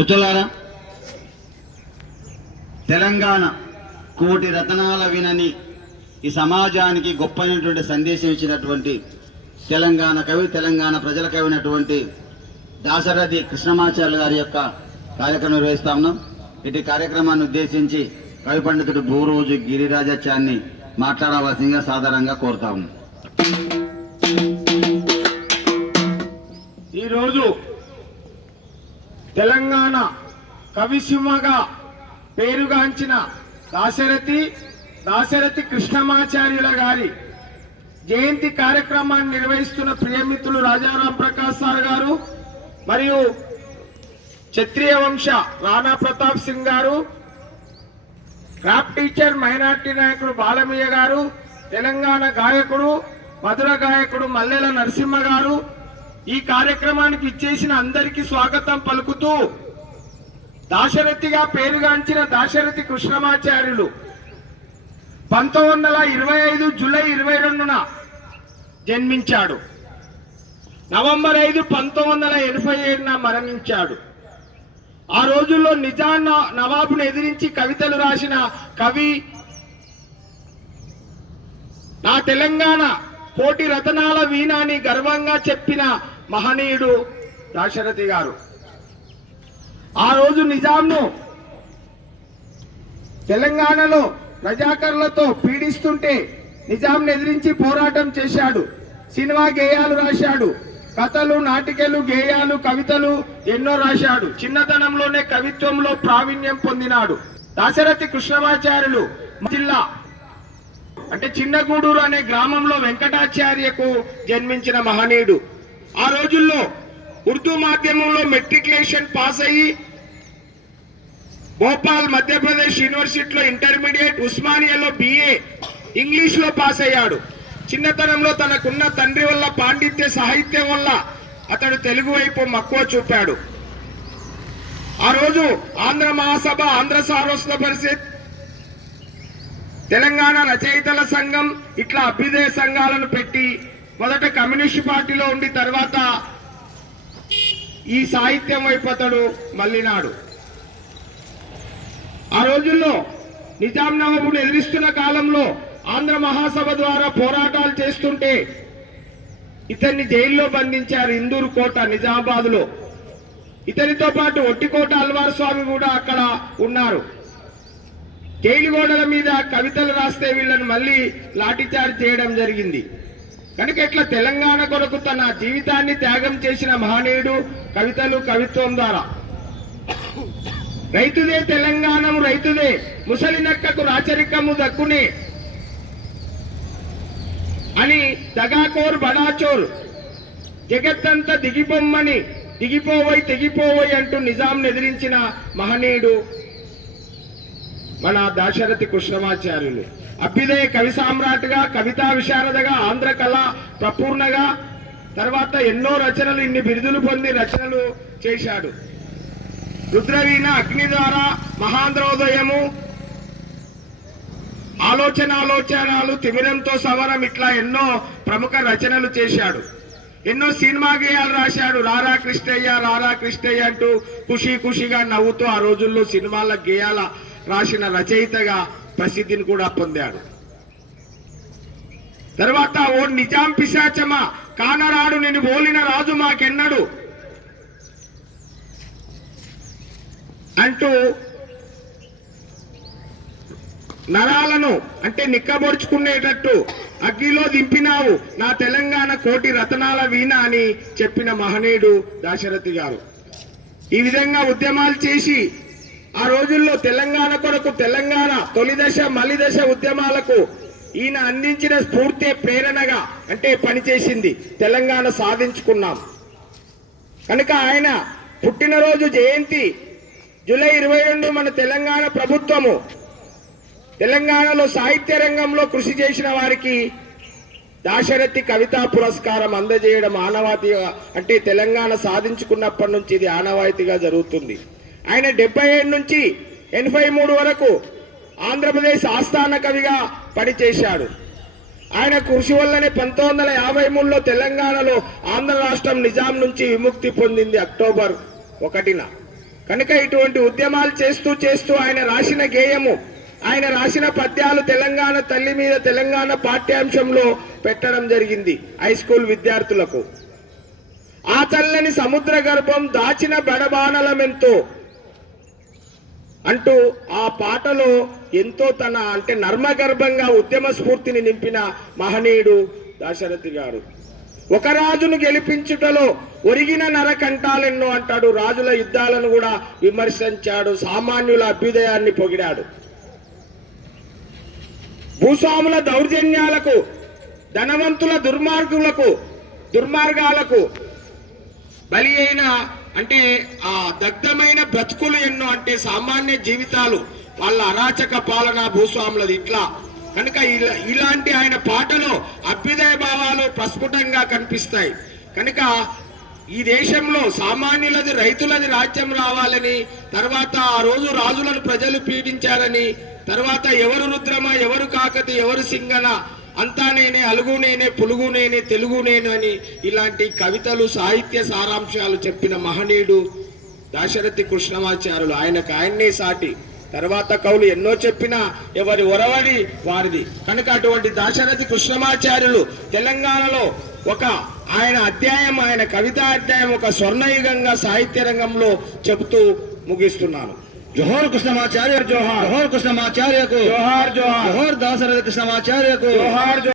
మిత్రులారా, తెలంగాణ కోటి రతనాల వినని ఈ సమాజానికి గొప్పైనటువంటి సందేశం ఇచ్చినటువంటి తెలంగాణ కవి, తెలంగాణ ప్రజల కవినటువంటి దాశరథి కృష్ణమాచార్య గారి యొక్క కార్యక్రమం నిర్వహిస్తా ఉన్నాం. ఇటు కార్యక్రమాన్ని ఉద్దేశించి కవి పండితుడు భూరోజు గిరిరాజాచార్యని మాట్లాడవలసిందిగా సాధారణంగా కోరుతా ఉన్నాం. ఈరోజు తెలంగాణ కవిసింహగా పేరుగాంచిన దాశరథి కృష్ణమాచార్యుల గారి జయంతి కార్యక్రమాన్ని నిర్వహిస్తున్న ప్రియమిత్రులు రాజారాం ప్రకాశ్ సార్ గారు మరియు క్షత్రియ వంశ రాణా ప్రతాప్ సింగ్ గారు, క్రాఫ్ట్ టీచర్ మైనార్టీ నాయకుడు బాలమయ్య గారు, తెలంగాణ గాయకుడు మధుర గాయకుడు మల్లెల నరసింహ గారు ఈ కార్యక్రమానికి ఇచ్చేసిన అందరికీ స్వాగతం పలుకుతూ, దాశరథిగా పేరుగాంచిన దాశరథి కృష్ణమాచార్యులు 1925 జూలై 22న జన్మించాడు. నవంబర్ 5, 1987న మరణించాడు. ఆ రోజుల్లో నిజాం నవాబును ఎదిరించి కవితలు రాసిన కవి, నా తెలంగాణ కోటి రతనాల వీణ అని గర్వంగా చెప్పిన మహనీయుడు దాశరథి గారు. ఆ రోజు నిజాంను తెలంగాణలో రజాకర్లతో పీడిస్తుంటే నిజాంను ఎదిరించి పోరాటం చేశాడు. సినిమా గేయాలు రాశాడు. కథలు, నాటికలు, గేయాలు, కవితలు ఎన్నో రాశాడు. చిన్నతనంలోనే కవిత్వంలో ప్రావీణ్యం పొందినాడు. దాశరథి కృష్ణమాచార్యులు జిల్లా అంటే చిన్నగూడూరు అనే గ్రామంలో వెంకటాచార్యకు జన్మించిన మహనీయుడు. ఆ రోజుల్లో ఉర్దూ మాధ్యమంలో మెట్రికులేషన్ పాస్ అయ్యి భోపాల్ మధ్యప్రదేశ్ యూనివర్సిటీలో ఇంటర్మీడియట్, ఉస్మానియాలో BA ఇంగ్లీష్ లో పాస్ అయ్యాడు. చిన్నతనంలో తనకున్న తండ్రి వల్ల పాండిత్య సాహిత్యం వల్ల అతడు తెలుగు వైపు మక్కువ చూపాడు. ఆ రోజు ఆంధ్ర మహాసభ, ఆంధ్ర సారస్వత పరిషత్, తెలంగాణ రచయితల సంఘం ఇట్లా అభ్యుదయ సంఘాలను పెట్టి మొదట కమ్యూనిస్ట్ పార్టీలో ఉండి తర్వాత ఈ సాహిత్యం వైపు అతడు మళ్ళినాడు. ఆ రోజుల్లో నిజాం నవాబును ఎదిరిస్తున్న కాలంలో ఆంధ్ర మహాసభ ద్వారా పోరాటాలు చేస్తుంటే ఇతన్ని జైల్లో బంధించారు. ఇందూరు కోట నిజామాబాద్ లో. ఇతనితో పాటు ఒట్టికోట అల్వార్ స్వామి కూడా అక్కడ ఉన్నారు. జైలు గోడల మీద కవితలు రాస్తే వీళ్ళని మళ్ళీ లాఠీచార్జ్ చేయడం జరిగింది. కనుక ఇట్లా తెలంగాణ కొరకు తన జీవితాన్ని త్యాగం చేసిన మహనీయుడు కవితలు, కవిత్వం ద్వారా. రైతుదే తెలంగాణము రైతుదే, ముసలి నక్కకు రాచరికము దక్కునే అని దగాకోర్ బడాచోర్ జగత్తంతా దిగిపోమ్మని దిగిపోవై తెగిపోవై అంటూ నిజాంను ఎదిరించిన మహనీయుడు మన దాశరథి కృష్ణమాచార్యులు. అభ్యుదయ కవి సామ్రాట్గా, కవితా విశారదగా, ఆంధ్ర కళ ప్రపూర్ణగా, తర్వాత ఎన్నో రచనలు, ఇన్ని బిరుదులు పొంది రచనలు చేశాడు. రుద్రవీణ, అగ్నిద్వార, మహాంధ్రోదయము, ఆలోచనాలు, తిమిరంతో సమరం, ఇట్లా ఎన్నో ప్రముఖ రచనలు చేశాడు. ఎన్నో సినిమా గేయాలు రాశాడు. రారా కృష్ణయ్య అంటూ ఖుషిగా నవ్వుతూ ఆ రోజుల్లో సినిమాల గేయాల రాసిన రచయితగా ప్రసిద్ధిని కూడా పొందాడు. తర్వాత ఓ నిజాం పిశాచమా కానరాడు నిన్ను బోలిన రాజు మాకెన్నడు అంటూ నరాలను అంటే నిక్కబొడుచుకునేటట్టు అగ్నిలో దింపినావు నా తెలంగాణ కోటి రతనాల వీణ అని చెప్పిన మహనీయుడు దాశరథి గారు. ఈ విధంగా ఉద్యమాలు చేసి ఆ రోజుల్లో తెలంగాణ కొరకు, తెలంగాణ తొలి దశ, మలి దశ ఉద్యమాలకు ఈయన అందించిన స్ఫూర్తి ప్రేరణగా అంటే పనిచేసింది. తెలంగాణ సాధించుకున్నాం. కనుక ఆయన పుట్టినరోజు జయంతి జూలై 22 మన తెలంగాణ ప్రభుత్వము తెలంగాణలో సాహిత్య రంగంలో కృషి చేసిన వారికి దాశరథి కవితా పురస్కారం అందజేయడం ఆనవాయితీగా, అంటే తెలంగాణ సాధించుకున్నప్పటి నుంచి ఇది ఆనవాయితీగా జరుగుతుంది. ఆయన 77 నుంచి 83 వరకు ఆంధ్రప్రదేశ్ ఆస్థాన కవిగా పనిచేశాడు. ఆయన కృషి వల్లనే 1953లో తెలంగాణలో ఆంధ్ర రాష్ట్రం నిజాం నుంచి విముక్తి పొందింది అక్టోబర్ 1న. కనుక ఇటువంటి ఉద్యమాలు చేస్తూ చేస్తూ ఆయన రాసిన గేయము, ఆయన రాసిన పద్యాలు తెలంగాణ తల్లి మీద తెలంగాణ పాఠ్యాంశంలో పెట్టడం జరిగింది హై స్కూల్ విద్యార్థులకు. ఆ చల్లని సముద్ర గర్భం దాచిన బెడబానలమెంతో అంటూ ఆ పాటలో ఎంతో తన అంటే నర్మగర్భంగా ఉద్యమ స్ఫూర్తిని నింపిన మహనీయుడు దాశరథి గారు. ఒక రాజును గెలిపించుటలో ఒరిగిన నరకంటాలెన్నో అంటాడు. రాజుల యుద్ధాలను కూడా విమర్శించాడు, సామాన్యుల అభ్యుదయాన్ని పొగిడాడు. భూస్వాముల దౌర్జన్యాలకు, ధనవంతుల దుర్మార్గాలకు బలి అయిన అంటే ఆ దగ్ధమైన బ్రతుకులు ఎన్నో, అంటే సామాన్య జీవితాలు, వాళ్ళ అరాచక పాలన భూస్వాములది ఇట్లా. కనుక ఇలాంటి ఆయన పాటలో అభ్యుదయ భావాలు ప్రస్ఫుటంగా కనిపిస్తాయి. కనుక ఈ దేశంలో సామాన్యులది రైతులది రాజ్యం రావాలని, తర్వాత ఆ రోజు రాజులను ప్రజలు పీడించారని, తర్వాత ఎవరు రుద్రమ ఎవరు కాకతి ఎవరు సింగన అంతా నేనే అలుగు నేనే పులుగు నేనే తెలుగు నేను అని ఇలాంటి కవితలు సాహిత్య సారాంశాలు చెప్పిన మహనీయుడు దాశరథి కృష్ణమాచార్యులు. ఆయన్నే సాటి. తర్వాత కవులు ఎన్నో చెప్పినా ఎవరి ఒరవడి వారిది. కనుక అటువంటి దాశరథి కృష్ణమాచార్యులు తెలంగాణలో ఒక ఆయన అధ్యాయం, ఆయన కవితా అధ్యాయం ఒక స్వర్ణయుగంగా సాహిత్య రంగంలో చెబుతూ ముగిస్తున్నాను. జోహార్ కృష్ణమాచార్య, జోహార్. జోహార్ కృష్ణమాచార్యకు, జోహార్. జోహార్. జోహార్ దాశరథి కృష్ణమాచార్యకు, జోహార్.